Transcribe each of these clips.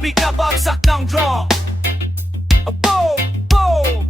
sabik na bagsak ng drum. Boom! Boom!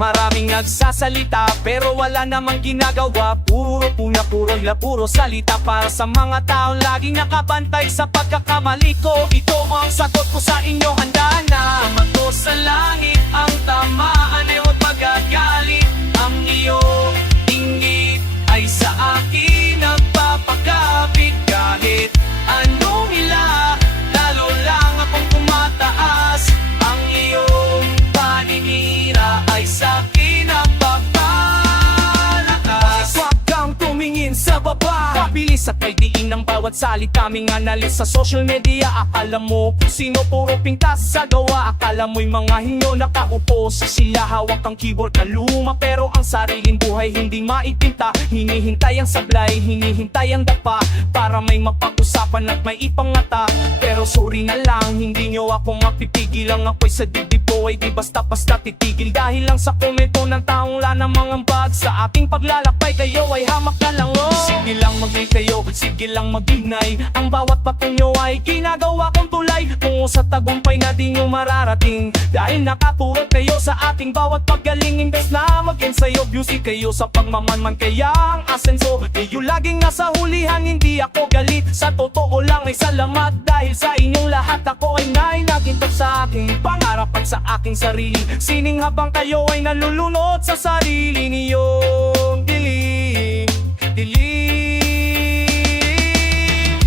Maraming nagsasalita pero wala namang ginagawa. Puro puna, puro hila, puro salita para sa mga taong laging nakabantay sa pagkakamali ko. Ito ang sagot ko sa inyo, handa na. Tumato sa langit ang tamaan ay huwag magagalit. Ang iyong inggit ay sa akin nagpapakapit. Kahit anong hila, lalo lang akong tumataas. Ang iyong paninira ay sa akin nagpapalakas. Huwag kang tumingin sa baba, pabilis at may diin ng bawat salita. Kaming analis sa social media. Akala mo kung sino, puro pintas sa gawa. Akala mo'y mga hinyo nakaupo sa sila. Hawak ang keyboard na luma pero ang sariling buhay hindi maipinta. Hinihintay ang sablay, hinihintay ang dapa para may mapag-usapan at may ipangata. Pero sorry na lang, hindi nyo ako mapipigil. Ang ako'y sa dibdib ko ay di basta-basta titigil. Dahil lang sa komento ng taong wala namang ambag sa ating paglalakbay, kayo ay hamak na lang. Sige lang mag-play kayo, sige lang mag-ignay. Ang bawat patong nyo ay ginagawa kong tulay. Tungo sa tagumpay na di nyo mararating. Dahil nakatulad kayo sa ating bawat paggaling. Imbes na mag-ensayo, busy kayo sa pagmamanman. Kaya ang asenso, kayo laging nasa hulihan. Hindi ako galit, sa totoo lang ay salamat. Dahil sa inyong lahat ako ay nainagintok sa aking pangarap at sa aking sarili. Sining habang kayo ay nalulunod sa sarili niyong dilim.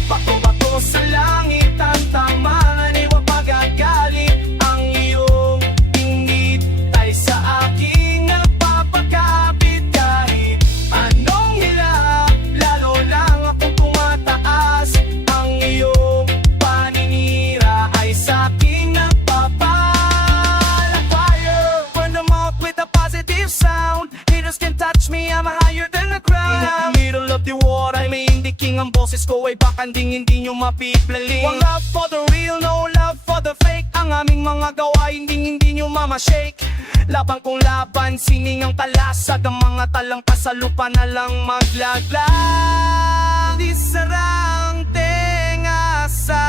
Bato-bato sa langit ang tamaan ay huwag magagalit. Ang iyong inggit ay sa aking nagpapakapit. Kahit anong hila, lalo lang akong tumataas. Ang iyong paninira ay sa aking nagpapalakaya. Burn them up with a positive sound. Haters can touch me, I'm higher than the ground. In the middle of the war, I may indiking ang boses ko ay bakanding hindi nyo mapiplaling. One love for the real, no love for the fake. Ang aming mga gawa hindi nyo mamashake. Laban kong laban, sining ang talasag. Ang mga talangka sa lupa na lang maglaglag. Di sarang tenga sa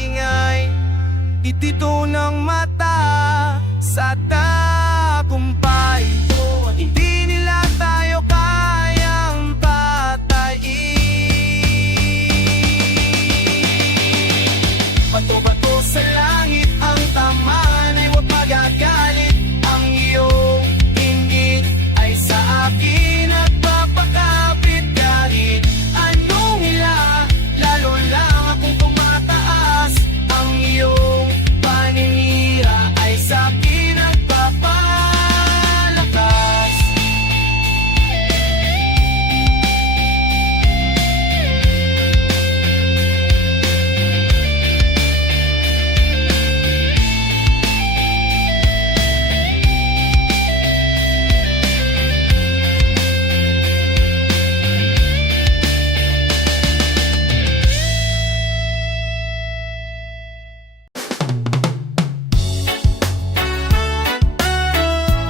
ingay, itito ng mata sa tagumpay. Hindi nila tayo kayang patayin. Bato-bato sa langit ang tamaan ay huwag magagalit. Ang iyong inggit ay sa akin nagpapakapit. Kahit anong hila, lalo lang akong tumataas. Ang iyong paninira ay sa akin nagpapalakas.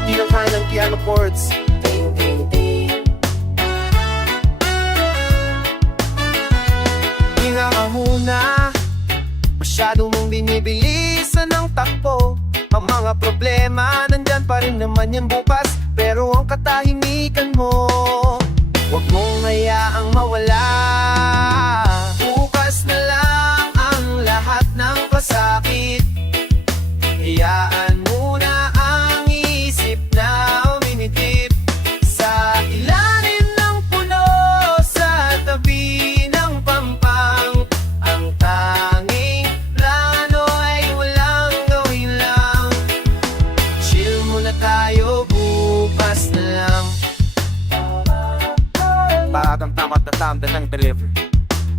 Di na kaya ng piano chords. Ding, ding, ding. Hinga ka muna, masyado mong binibilisan ng takbo. Ang mga problema nandyan pa rin naman yan bukas. Pero ang katahimikan mo, huwag mong hayaang mawala. Bukas na lang ang lahat ng pasakit. Hayaan muna ang isip na uminitip sa ilalim ng puno, sa tabi ng pampang. Ang tanging plano ay walang gawin lang. Chill muna tayo, bukas na lang. Parang tamat na tanda ng delivery.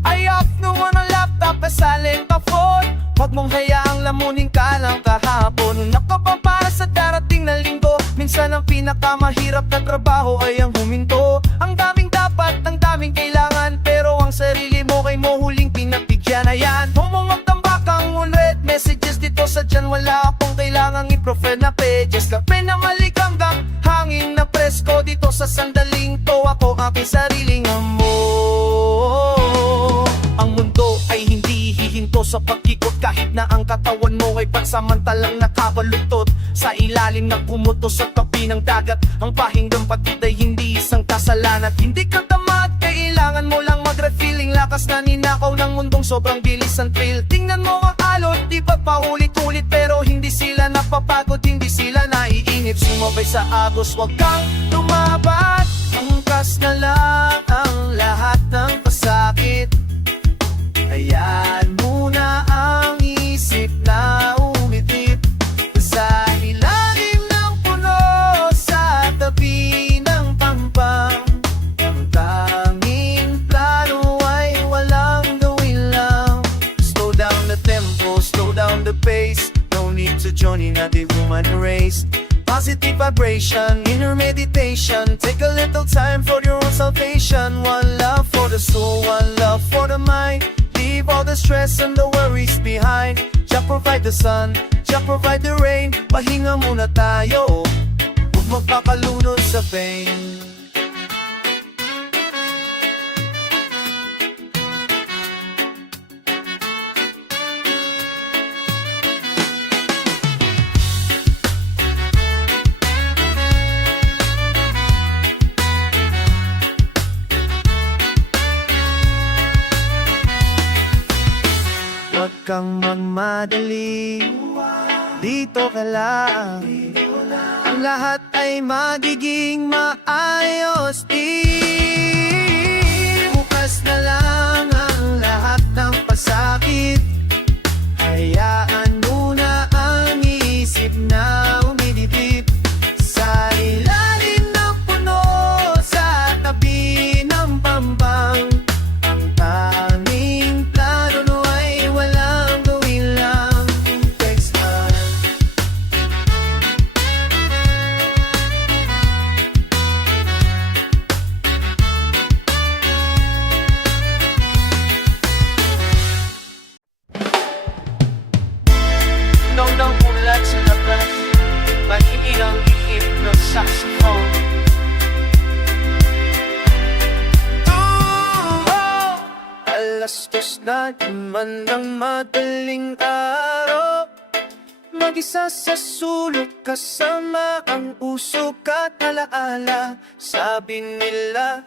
I off no one ang laptop, silent pa phone. Huwag mong hayaang lamunin ka lang kahapon. Nakapapara sa darating na linggo. Minsan ang pinakamahirap na trabaho ay ang huminto. Ang daming dapat, ang daming kailangan, pero ang sarili mo kay mo huling pinagbigyan. Ayan, humumagtambak ang unread messages dito sa dyan. Wala akong kailangang i-profile na pages. Kape na malikanggang hangin na presko dito sa sandaling to. Ako aking sariling amor. Ang mundo ay hindi huminto sa pag-ikot kahit na ang katawan mo ay pansamantalang nakabaluktot sa ilalim ng kumuto sa tabi ng dagat. Ang pahinggang patid ay hindi isang kasalanan. Hindi ka tamad, kailangan mo lang mag-refilling. Lakas na ninakaw ng mundong sobrang bilis ang thrill. Tingnan mo ang alot, di ba paulit-ulit pero hindi sila napapagod, hindi sila naiinip. Sumabay sa agos, wag kang lumabat. Angkas na lang ang lahat ng pasakit. Hayaan muna ang isip na umitip sa ilalim ng puno, sa tabi ng pampang. Ang tanging plano ay walang gawin lang. Slow down the tempo, slow down the pace. No need to join in a human race. Positive vibration, inner meditation. Take a little time for your own salvation. One love for the soul, one love for the mind. Leave all the stress and the worries behind. Jah provide the sun, Jah provide the rain. Pahinga muna tayo, huwag magpakalunod sa pain. Huwag kang magmadali, dito ka lang. Ang lahat ay magiging maayos. Bukas na lang ang lahat ng pasakit. Hayaan muna ang isip na umidipip sa ilalim ng puno, sa tabi ng pampang. Ang tanging plano ay walang gawin lang. Text lang. Nong ulat sa labas, makinig ang ihip ng saxophone. Alas 2 na naman ng madaling araw, mag-isa sa sulok kasama ang usok at alaala. Sabi nila,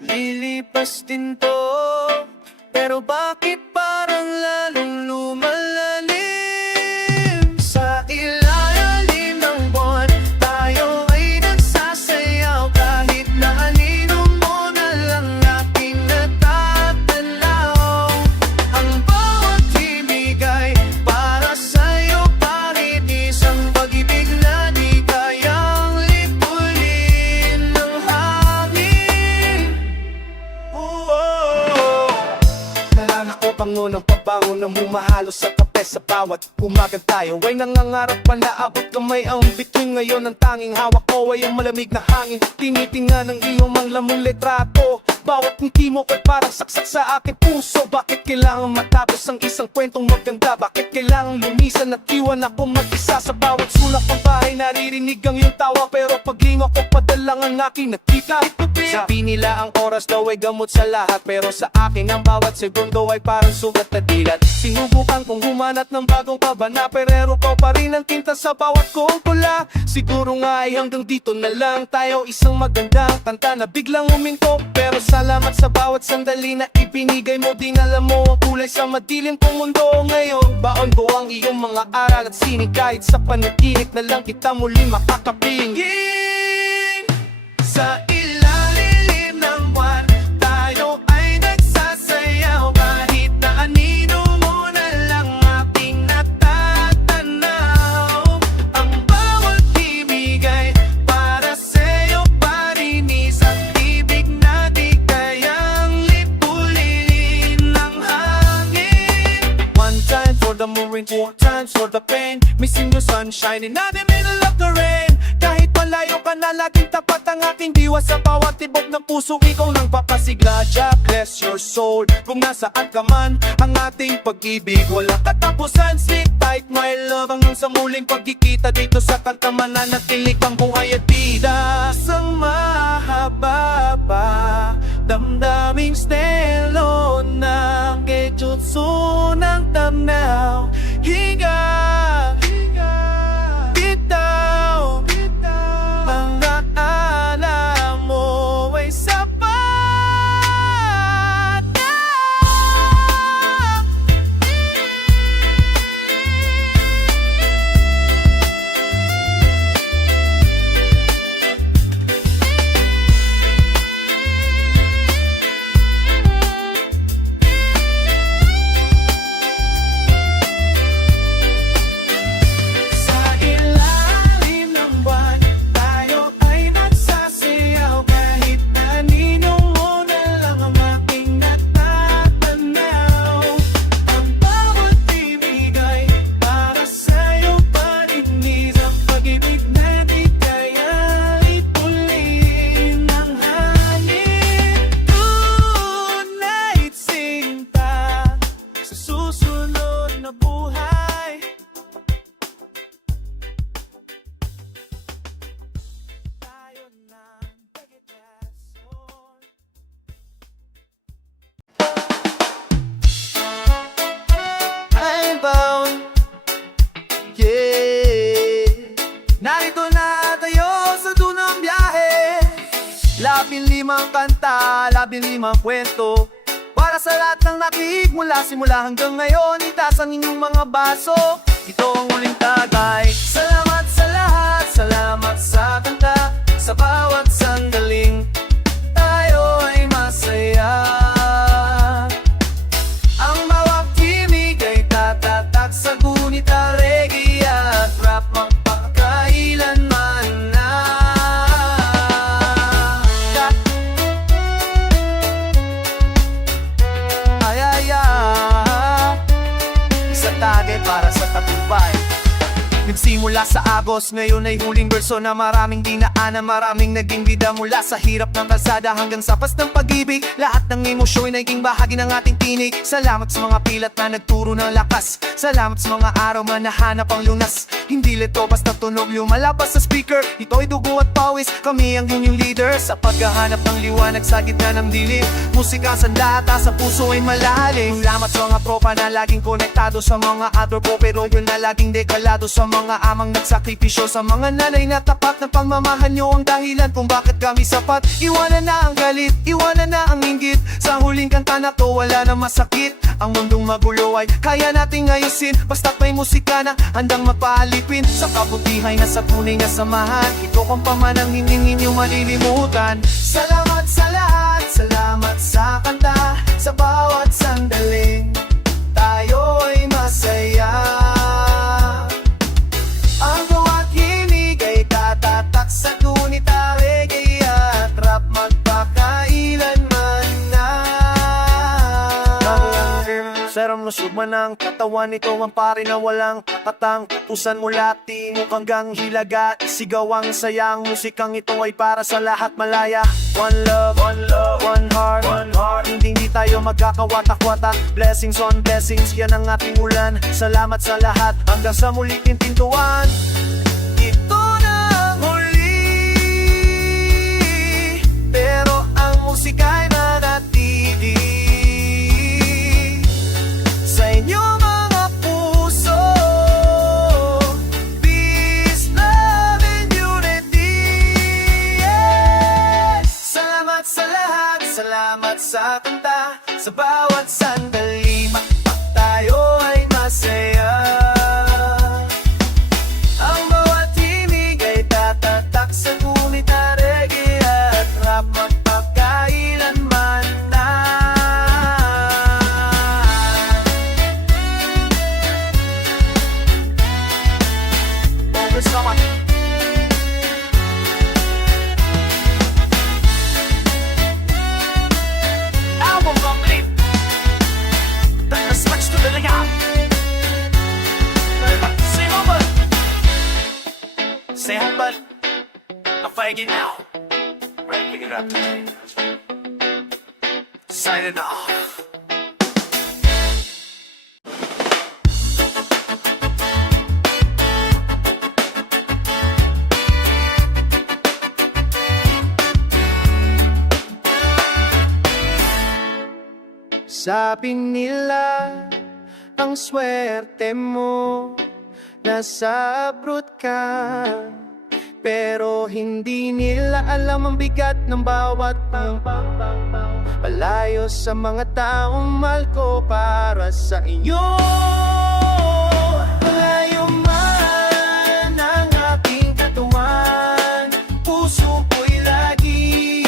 lilipas din to, pero bakit parang lalong lumalalim? Sa ilalim ng buwan, tayo ay nagsasayaw kahit na anino mo na lang ating natatanaw. Ang bawat himigay para sa'yo pa rin isang pag-ibig na di kayang lipulin ng hangin. Kailangan ko pangunang pabangon ng humahalo sa kape sa bawat umagang tayo ay nangangarap pa na abot kamay ang bituin. Ngayon ang tanging hawak ko ay ang malamig na hangin. Tinitinga ng iyong manglamong letrato, bawat ngiti mo ay parang saksak sa aking puso. Bakit kailangan matapos ang isang kwentong maganda? Bakit kailangan lumisan at iwan ako mag-isa? Sa bawat sulak ng bahay naririnig ang iyong tawa, pero paglingo ko padalang ang aking nakita. Sabi nila ang oras daw ay gamot sa lahat, pero sa akin ang bawat segundo ay parang sugat na dilat. Sinubukan kong humanap ng bagong kabana, pero ko pa rin ang tinta sa bawat kong tula. Siguro nga ay hanggang dito na lang tayo, isang magandang kanta na biglang huminto. Pero salamat sa bawat sandali na ibinigay mo. Dinala mo ang kulay sa madilim kong mundo. Ngayon baon ko ang iyong mga aral at sinig, kahit sa panaginip na lang kita muli makakapingin. Sa ilalim ng buwan, tayo ay nagsasayaw kahit na anino mo na lang ating natatanaw. Ang bawat himigay para sa'yo pa rin isang ibig na di kayang lipulin ng hangin. One time for the moving, 4 times for the pain. Missing your sunshine in the middle of the rain. Kahit malayo ka na, laging tapat ang aking diwa. Sa bawat tibok ng puso, ikaw nang papasigla. Jah bless your soul, kung nasaan ka man. Ang ating pag-ibig walang katapusan. Sleep tight my love, hanggang sa muling pagkikita dito sa kanta. Mananatilik ang buhay at bida. Sang mahaba pa, damdaming stelo ng kejutsu ng love now. Hinga, bitaw, mga alam mo ay sapat na. Sa ilalim ng buwan, tayo ay nagsasayaw kahit kanino mo na lang ang ating natatanaw. Ang bawat ibig ay para sa'yo, paninis ang pag-ibig na di kaya ipuliin ng hangin. Tonight, sinta, sa susunod na buhay, tayo ng pagkakasyon. I'm bound, yeah. Narito na tayo sa dunang biyahe. 15 kanta, 15 kwento, para sa lahat ng nakinig mula simula hanggang ngayon. Itaas ang inyong mga baso, ito ang huling tagay. Salamat sa lahat, salamat sa kanta, sa bawat sandaling tayo ay masaya. Ang bawat tinig ay tatatak sa gunita, reggae at rap, magpakailanman na. Ay, ay, ay, isang tagay para sa tagumpay. Nagsimula sa Agos, ngayon ay huling berso na maraming dinaanan, maraming naging bida mula sa hirap ng kalsada hanggang sa pas ng pag-ibig. Lahat ng emosyon ay naging bahagi ng ating tinig. Salamat sa mga pilat na nagturo ng lakas, salamat sa mga araw na nahanap ang lunas. Hindi lito basta tunog lumalabas sa speaker, ito'y dugo at pawis, kami ang inyong leader. Sa paghahanap ng liwanag sa gitna ng dilim, musika ang sandata sa puso ay malalim. Salamat sa mga tropa na laging konektado, sa mga adobo pero yun na laging dekalado, sa mga amang nagsakripisyo, sa mga nanay na tapat na pagmamahal nyo ang dahilan kung bakit kami sapat. Iwanan na ang galit, iwanan na ang inggit, sa huling kanta na to wala na masakit. Ang mundong magulo ay kaya nating ayusin, basta't may musika na handang mapaalipin. Sa kabutihan na sa tunay na samahan, ito kung paman ang hindi ninyo malilimutan. Salamat sa lahat, salamat sa kanta, sa bawat sandaling tayo ay masaya. Ang bawat hinig ay tatatak sa gunita, reggae at rap, magpakailanman na. Sarang nasugman ng katawan, ito ang pare na walang katang. Pusan mula timog hanggang hilaga, sigaw ang sayang musikang ito ay para sa lahat malaya. One love, one heart, hindi tayo magkakawatak-watak. Blessings on blessings, yan ang ating ulan. Salamat sa lahat, hanggang sa muli pintintuan. Ito na ang huli, pero ang musika ay manatili sa inyo mga puso. Peace, love, and unity, yeah. Salamat sa lahat, salamat sa kanta, sa bawat sandali, tayo ay masaya. Ang bawat tinig ay tatatak sa gunita, reggae at rap, magpakailanman na. Salamat. Album complete. Let's switch to the layout. Say humble. Say humble. I'll fight it now. Right, pick it up. Sign it off. Sabi nila ang swerte mo, nasa abroad ka. Pero hindi nila alam ang bigat ng bawat palayo sa mga taong mahal ko para sa inyo. Malayo man ang aking katawan, puso ko'y lagi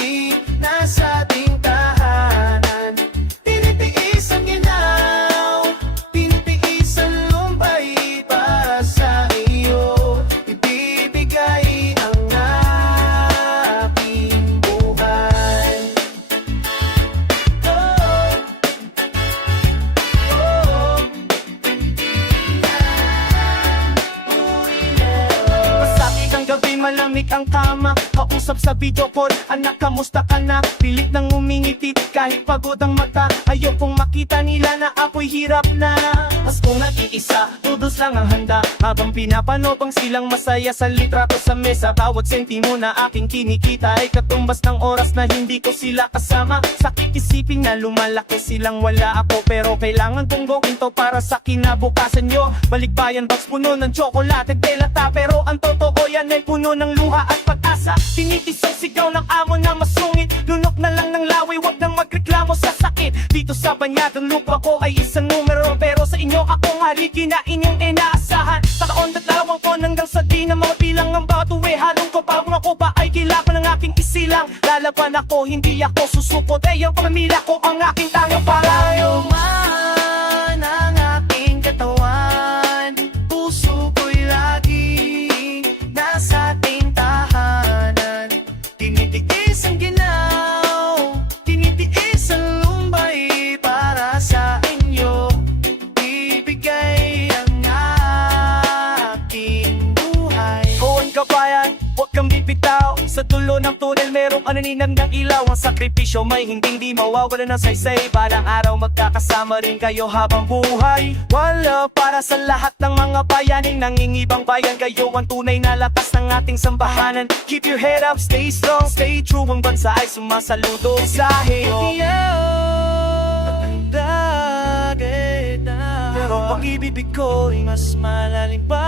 nasa ating tahanan. Tinitiis ang ginaw, tinitiis ang lumbay para sa iyo. Ibibigay ang aking buhay. Masakit ang gabi, malamig ang kama, kausap sa video call, anak kamusta ka na? Pilit nang umingiti kahit pagod ang mata, ayokong makita nila na ako'y hirap na. Mas kung nag-iisa, tudos lang ang handa, habang pinapanopang silang masaya sa litrato sa mesa. Bawat sentimo na aking kinikita ay katumbas ng oras na hindi ko sila kasama. Sakit isipin na lumalaki silang wala ako, pero kailangan kong gawin to para sa kinabukasan nyo. Balikbayan box puno ng tsokolate delata, pero ang totoo yan ay puno ng luha at pag-asa. Tinitisang sigaw ng amo na masungit, lunok na lang ng laway, wag nang magreklamo sa sakit. Dito sa banyadang lupa ko ay isang numero, pero sa inyo ako haligi na inyong inaasahan. Sa taon at lawang ko hanggang sa di na mga bilang ang bawat uwi, halong ko pa kung ako ba ay kailangan ng aking isilang. Lalaban ako, hindi ako susupot, ay ang pamilya ko ang aking tangang palayo man ang aking katawan, puso ko'y lagi nasa ating tahanan. Tinitiis ang ginaw, tinitiis ang lumbay para sa inyo. Ibigay ang aking buhay. Kuwan ka bayan, huwag kang bibitaw. Sa dulo ng tunel merong ananinag ng ilaw. Ang sakripisyo may hindi mawawala ng saysay. Balang araw magkakasama rin kayo habang buhay. One love para sa lahat ng mga bayaning nangingibang bayan. Kayo ang tunay na lakas ng ating sambahanan. Keep your head up, stay strong, stay true. Ang bansa ay sumasaludo sa iyo. Pero pag-ibig ko'y mas malalim pa.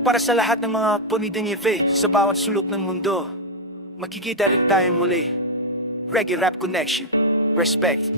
Para sa lahat ng mga Punidenyefe sa bawat sulok ng mundo, magkikita rin tayo muli. Reggae Rap Connection. Respect.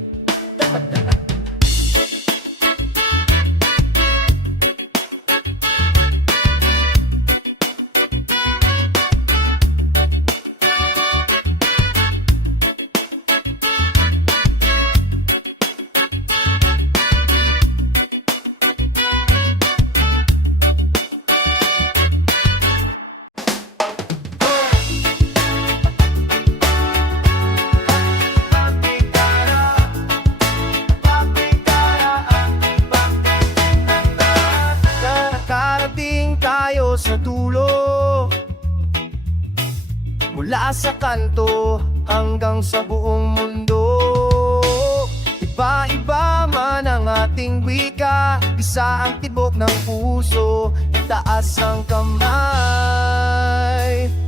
Sa dulo, mula sa kanto hanggang sa buong mundo. Iba-iba man ang ating wika, isa ang tibok ng puso, itaas ang kamay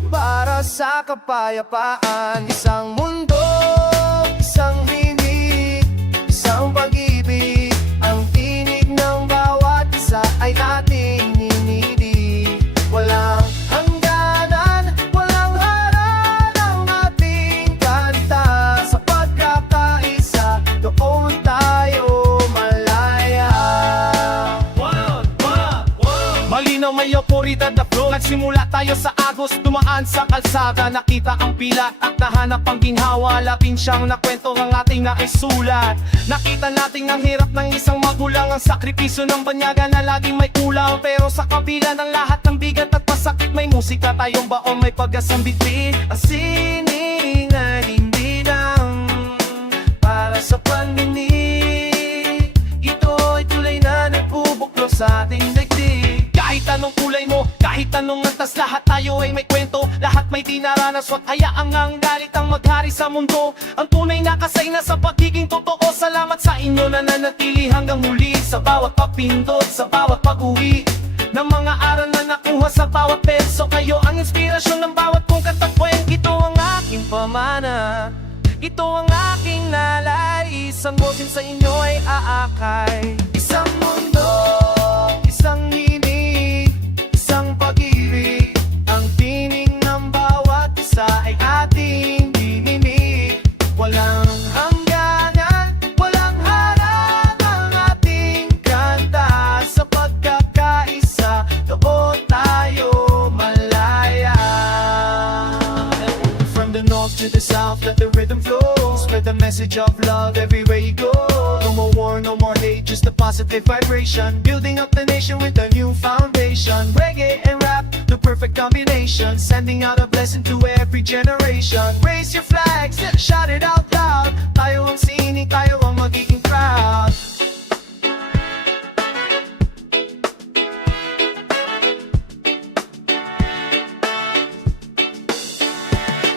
para sa kapayapaan. Isang mundo, isang himig, isang pag-ibig, ang tinig ng bawat isa ay nating ninidig. Walang hangganan, walang harap ang ating kanta. Sa pagkakaisa, doon tayo malaya. Malinaw may otoridad na flow. Nagsimula tayo sa Agos, dumaan sa kalsada. Nakita ang pila at nahanap ang ginhawa. Labing siyang nakwento ang ating naisulat. Nakita natin ang hirap ng isang magulang, ang sakripisyo ng banyaga na laging may kulang. Pero sa kabila ng lahat ng bigat at pasakit, may musika tayong baon, may pag-asang bitbit. Ang sining na hindi lang para sa pandinig, ito ay tulay na nagbubuklo sa ating daigdig. Kahit anong kulay mo, kahit tanungan, tas lahat tayo ay may kwento. Lahat may dinaranas, wag hayaang ang galit ang maghari sa mundo. Ang tunay na kasay na sa pagiging totoo. Salamat sa inyo na nanatili hanggang huli. Sa bawat pagpindot, sa bawat pag-uwi ng mga aral na nakuha sa bawat verso. Kayo ang inspirasyon ng bawat kong katakweng. Ito ang aking pamana, ito ang aking nalais. Ang boses sa inyo ay aakay. Isang mundo, isang hinig, isang pag-ibig. Ang tining ng bawat isa ay ating dininig. Walang hangganan, walang harap ang ating kanta. Sa pagkakaisa, doon tayo malaya. From the north to the south, let the rhythm flow. Spread the message of love everywhere you go. No more war, no more hate, just a positive vibration. Building up the nation with a new foundation. Reggae and rap, the perfect combination. Sending out a blessing to every generation. Raise your flags, shout it out loud. Tayo ang sining, tayo ang magiging proud.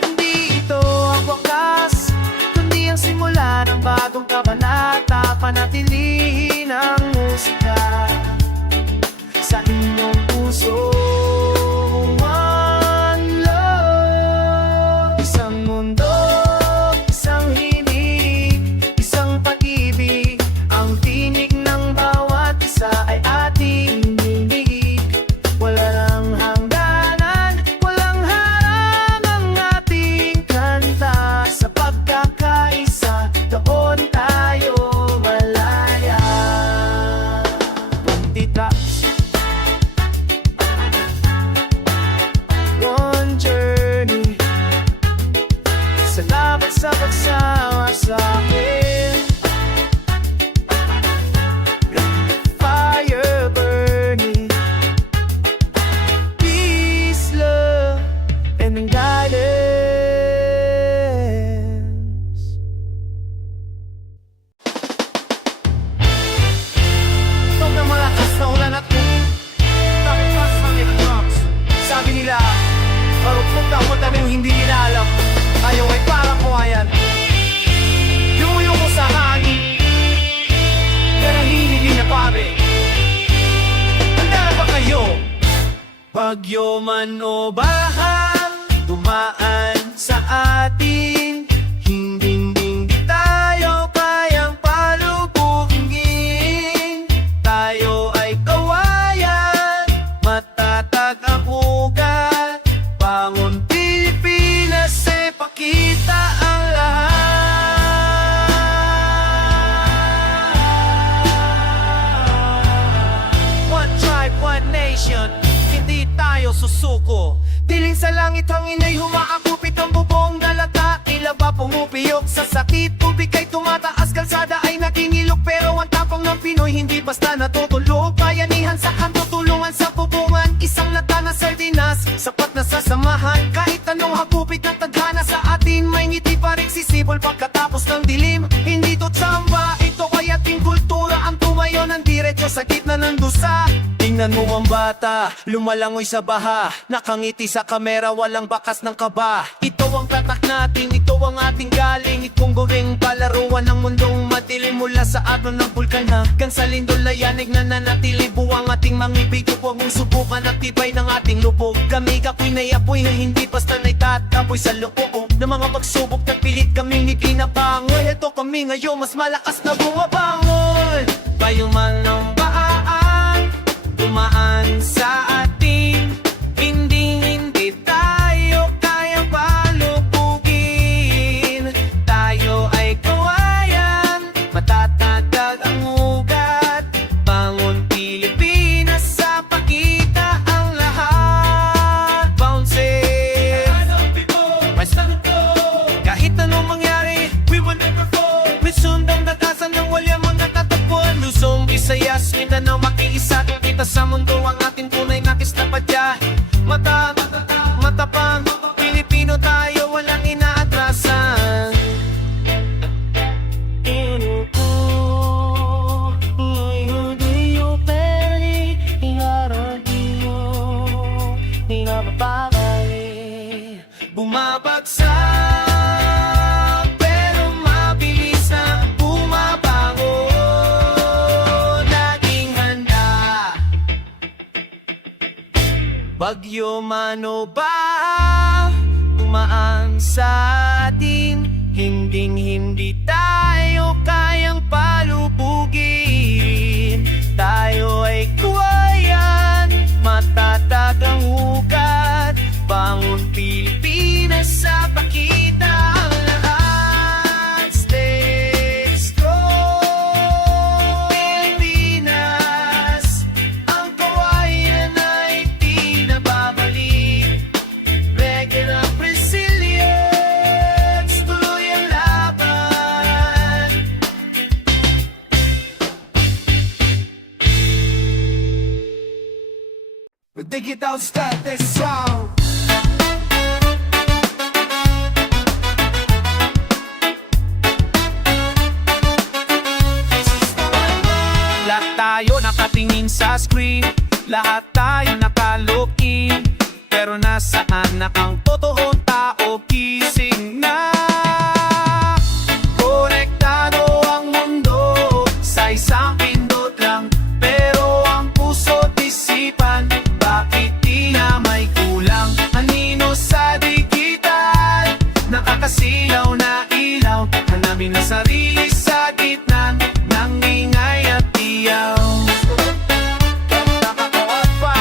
Hindi ito ang wakas, kundi ang simula ng bagong kabanata. Panatilihin ang musika sa inyong puso. One love. Isang mundo, isang hinig, isang pag-ibig. Ang tinig ng bawat isa ay ating dinig. Wala nang hangganan, walang harang ang ating kanta. Sa pagkakaisa, doon tayo malaya. Titras, one journey. Salamat sa pagsama sa akin. Fire burning, peace, love, and guidance. Sobrang malakas na ulan at tapas ng electrons. Sabi nila, marupok ako tabi hindi nila alam. Tayo ay parang kuwayan. Lumuyo ko sa hangin, pero hindi na pare. Handa na ba kayo? Bagyo man o baha, dumaan sa atin. Hindi tayo kayang palubugin. Tayo ay kawayan, matatag ang ugat. Bangon Pilipinas, pakita ang lahat. One tribe, one nation, hindi tayo susuko. Diling sa langit, hangin ay humaakupit ang bubong dalata. Tila ba pumupiyok sa sakit? Tubig ay tumataas, kalsada ay nakingilok. Pero ang tapang ng Pinoy hindi basta natutulog. Bayanihan sa kanto, tulungan sa bubungan. Isang lata na sardinas, sapat na sasamahan. Kahit anong hagupit ng tadhana sa atin, may ngiti pa rin sisibol pagkatapos ng dilim. Hindi to tsamba, ito ay ating kultura. Ang tumayo ng diretso sa gitna ng dusa. Tingnan mo ang bata, lumalangoy sa baha. Nakangiti sa kamera, walang bakas ng kaba. Ito ang tatak natin, ito ang ating galing. Itong gawing palaruan ng mundong madilim. Mula sa abang ng bulkan hanggang sa lindol na yanig na nanatili. Buwang ating mangibig, huwag mong subukan ang tibay ng ating lubog. Kami kapoy na apoy, hindi basta na itatapoy sa loob ng mga pagsubok na pilit kaming ipinabangon. Ito kami ngayon, mas malakas na bumabangon. Bayo man ng baan, dumaan sa atin. Hindi tayo kayang palubugin. Tayo ay kawayan, matatagag ang ugat. Bangon Pilipinas, sa pakita ang lahat. Bouncing, kahit anong mangyari, we will never fall. May sundang datasan ng walang mga tatagpuan. Luzon, Visayas, Mindanao, makiisa. Kita sa mundo ang ating tunay na kislapadya. Matapang, Pilipino tayo, walang inaatrasan. bumabagsak, pero mabilis na bumabango. Naging handa, bagyo man o baha, dumaan sa atin, hindi tayo kayang palubugin. Tayo ay kuwayan, matatag ang ugat, bangon Pilipinas sa pakita ang lahat. Stay strong, Pilipinas, ang kawayan ay di nababalik. Reggae ng resilience, tuloy ang laban. With digital status strong. Lahat tayo nakatingin sa screen, lahat tayo nakalogin, pero nasaan na ang totoong tao? Gising na, konektado ang mundo sa isang pindot lang, pero ang puso't isipan, bakit di na may kulang? Anino sa digital, nakakasilaw na ilaw, hanapin na sarili sa gitna ng ingay at iyaw. Nakakawat pa.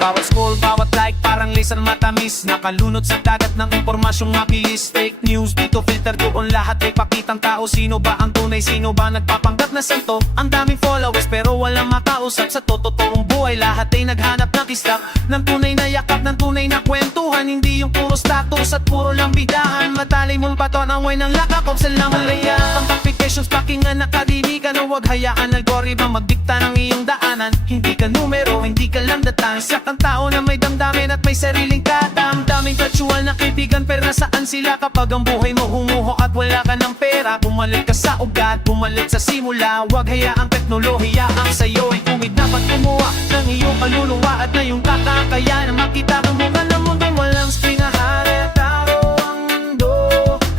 Bawat scroll, bawat like, parang lisan matamis, nakalunod sa dagat ng impormasyong mabilis. Fake news, dito filter doon, lahat ay pakitang tao. Sino ba ang tunay, sino ba nagpapanggap na santo? Ang daming followers pero walang makausap sa totoong buhay. Lahat ay naghanap ng kistak, ng tunay na yakap, ng tunay na kwentuhan. Hindi yung puro status at puro lang bidahan. Matali mong patonaway ng lakakop sa lamalaya. Ang applications pakingan nakadiligan, o wag hayaan algoritma magdikta ng iyong daanan. Hindi ka numero, hindi ka lang datang, sak ang tao na may damdamin at may sariling kadamdaming. Virtual na kaibigan, pero nasaan sila kapag ang buhay mo humuho at wala ka ng pera? Bumalik ka sa ugat, bumalik sa simula. Wag hayaang teknolohiya ang sa'yo ay kumidnap at kumuha ng iyong kaluluwa at na yung kakakayanan. Makita kang bunga ng mundo, walang screen na haretaro ang mundo.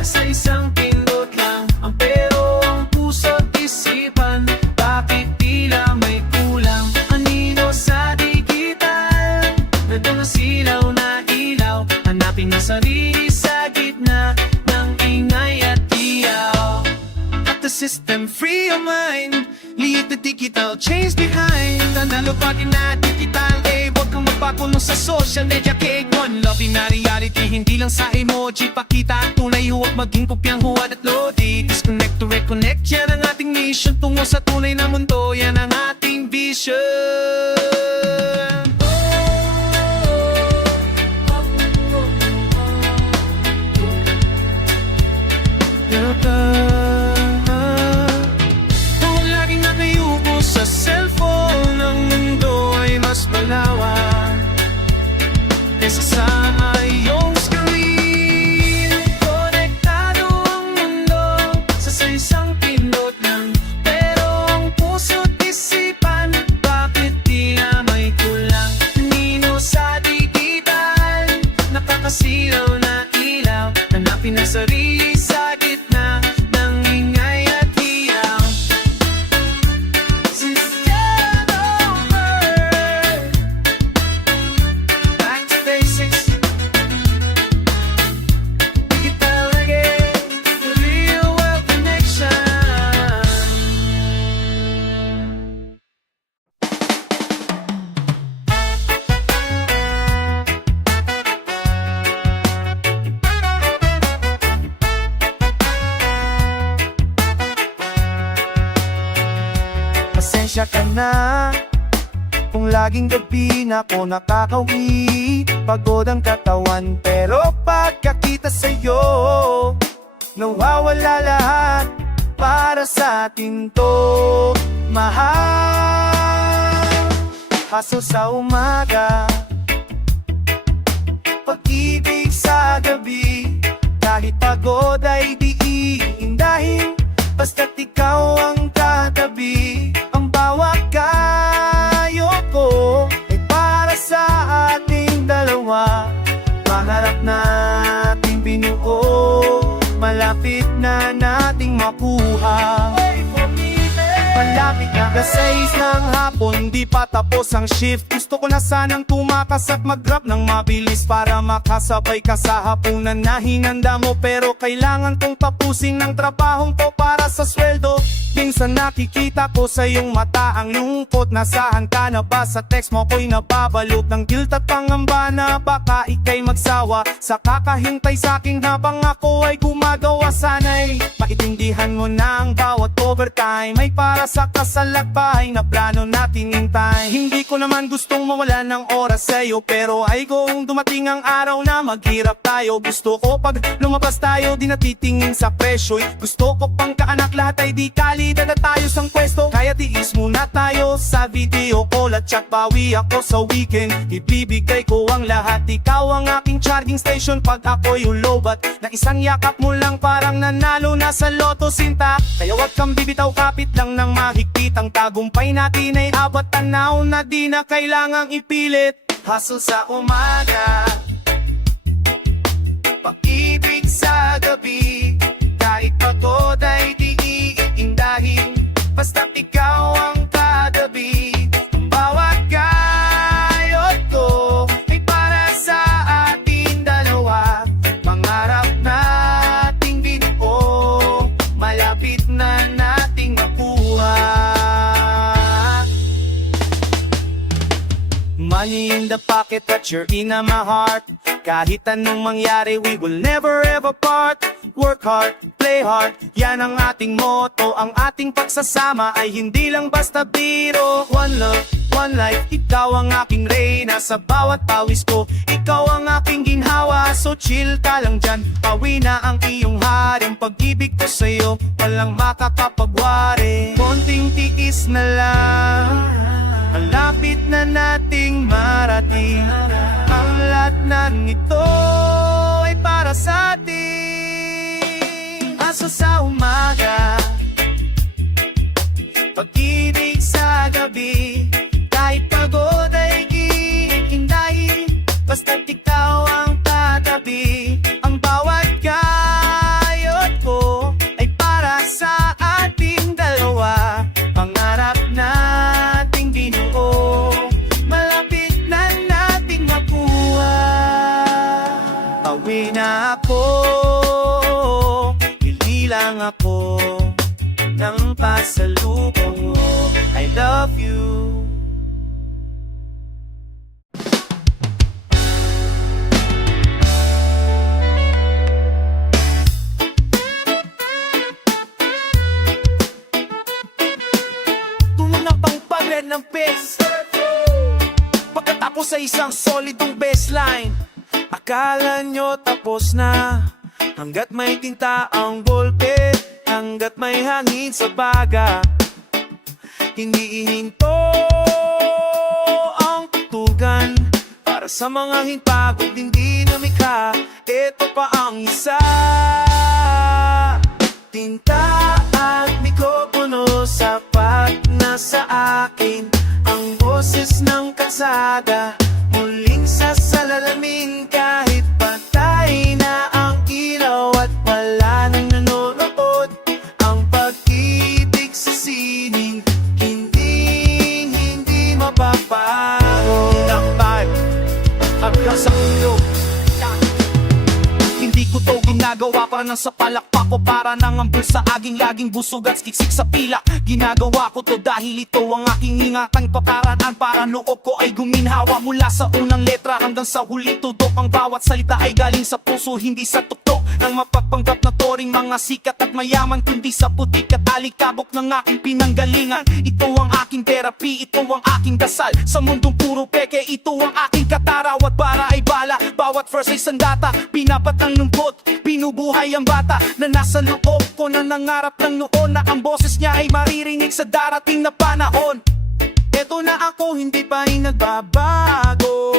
Sa isang pindot lang, ang pero ang puso't isipan, bakit tila may kulang? Anino sa digital, nandun ang silaw na ilaw, hanapin na sarili sa gitna ng ingay at iyaw. At the system free your mind, leave the digital change behind. Nanalo pa din na digital, huwag kang magpakulong sa social media. Cake one, loving na reality, hindi lang sa emoji. Pakita ang tunay, huwag maging kopyang huwad at lodi. Disconnect to reconnect, yan ang ating mission. Tungo sa tunay na mundo, yan ang ating vision. Kung laging nakayuko sa cellphone, ang mundo ay mas malawak kesa sa iyong screen. Konektado ang mundo sa isang pindot lang, pero ang puso't isipan, bakit di na may kulang? Nino sa digital, nakakasilaw na ilaw, hanapin na sarili sa gitna ng ingay at hiyaw. System over, back to basics, digital again, real world connection. Pasensya ka na kung laging gabi na ako nakakauwi. Pagod ang katawan pero pagkakita sa'yo, nawawala lahat. Para sa atin to, mahal. Haso sa umaga, pag-ibig sa gabi. Kahit pagod ay di iindahin, basta't ikaw ang katabi. Ang bawat makuha. Malapit na alas 6 ng hapon, di pa tapos ang shift. Gusto ko na sanang tumakas at mag-rap ng mabilis para makasabay ka sa hapunan na hinanda mo. Pero kailangan kong tapusin ng trabahong to para sa sweldo. Minsan nakikita ko sa iyong mata ang lungkot. Nasahan ka na ba sa text mo ko'y nababalot ng guilt at pangamba na baka ika'y magsawa sa kakahintay sa'kin habang ako ay gumagawa. Sana'y maintindihan mo na ang bawat overtime ay para sa kasalakbay na plano natin hintay. Hindi ko naman gustong mawala ng oras sa'yo, pero ay kung dumating ang araw na maghirap tayo. Gusto ko pag lumabas tayo di natitingin sa presyo'y gusto ko pang kaanak lahat ay di kalida na tayo sang pwesto. Kaya tiis muna tayo sa video call at chat, bawi ako sa weekend. Ibibigay ko ang lahat, ikaw ang aking charging station pag ako'y ulobat. Na isang yakap mo lang parang nanalo na sa loto sinta. Kaya wag kang bibitaw, kapit lang ng mahigpit. Ang tagumpay natin ay abot tanaw na di na kailangang ipilit. Hustle sa umaga, pag-ibig sa gabi. Kahit pagod ay di iindahin, basta't ikaw ang katabi. Ang bawat gayot ko ay para sa ating dalawa. Pangarap nating binuo, malapit na nating makuha. Money in the pocket but you're in my heart. Kahit anong mangyari, we will never ever part. Work hard, play hard, yan ang ating motto. Ang ating pagsasama ay hindi lang basta biro. One love, one life, ikaw ang aking reyna. Sa bawat pawis ko, ikaw ang aking ginhawa. So chill ka lang dyan, pawi na ang iyong haring. Pag-ibig ko sa'yo, walang makakapagwari. Konting tiis na lang, malapit na nating marating. Ang lahat ng ito ay para sa atin. Aso sa umaga, pag-ibig sa gabi. Kahit pagod ay gihindahin, basta't ikaw ang katabi. Ang bawat gayot ko ay para sa ating dalawa. Pangarap nating binuo, malapit na nating makuha. Pauwi na ako, lang ako ng pasalubong mo. I love you. Tumunang pang pag-red ng pace pagkatapos sa isang solidong baseline. Akala nyo tapos na, hanggat may tinta ang bolpe, hanggat may hangin sa baga. Hindi ihinto ang tutugan para sa mga hinpagod hindi namikha. Ito pa ang isa, tinta at mikropono, sapat na sa akin. Ang boses ng kalsada muling sasalalamin. Kahit patay na ang ilaw at wala nang nanonood, ang pag-ibig sa sining hindi mababago. Lakbay hanggang sa ulo, hindi ko to ginagawa para nang sa palakpak ko, para nang ambul sa aging laging busog at siksik sa pilak. Ginagawa ko to dahil ito ang aking ingatan, paparaan para loob ko ay guminhawa. Mula sa unang letra hanggang sa huli tudok, ang bawat salita ay galing sa puso, hindi sa tuktok ng mapagpanggap na toring mga sikat at mayaman, kundi sa putik at alikabok ng aking pinanggalingan. Ito ang aking therapy, ito ang aking dasal. Sa mundong puro peke, ito ang aking katarawat. Para ay bala, bawat verse ay sandata. Pinapat ang lungkot, binubuhay ang bata na nasa loob ko, na nangarap ng noon na ang boses niya ay maririnig sa darating na panahon. Eto na ako, hindi pa rin nagbabago.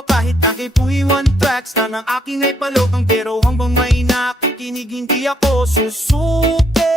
Kahit aking puhiwan tracks na ng aking ay palokang, pero hanggang may nakikinig hindi ako susuki.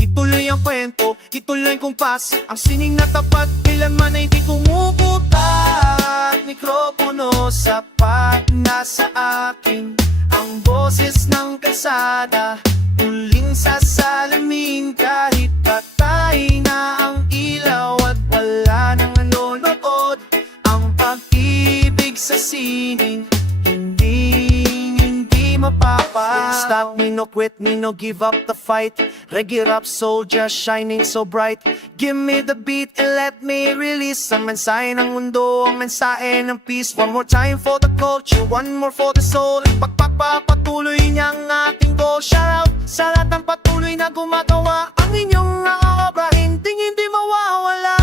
Ituloy ang kwento, ituloy ang kumpas, ang sining na tapat, kailanman ay di kumukutat. Mikropono sapat na sa akin, Ang boses ng kalsada muling sasalamin kahit patay na ang ilaw at wala nang nanonood. Ang pag-ibig sa sining hindi mapapa. Stop me, no quit me, no give up the fight. Reggae rap soldier shining so bright. Give me the beat and let me release ang mensahe ng mundo, ang mensahe ng peace. One more time for the culture, one more for the soul. Pagpapatuloy niya ang ating goal. Shout out sa lahat ng patuloy na gumagawa. Ang inyong mga obra hindi mawawala.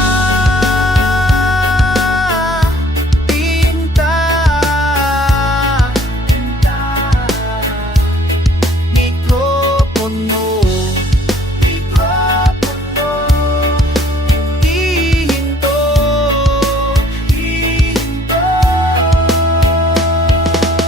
Tinta, mikropono, hihinto.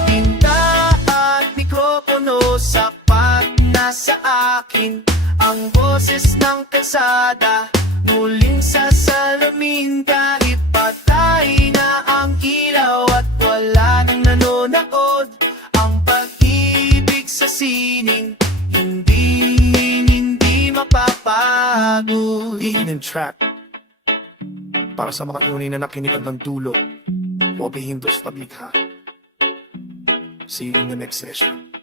Tinta at mikropono, sapat na sa akin. Ang boses ng kalsada muling sasalamin kahit patay na ang ilaw at wala nang nanonood. Ang pag-ibig sa sining hindi mapapago. Hidden track para sa mga tunay na nakinig ng dulo o bihintos paglikha. See you in the next session.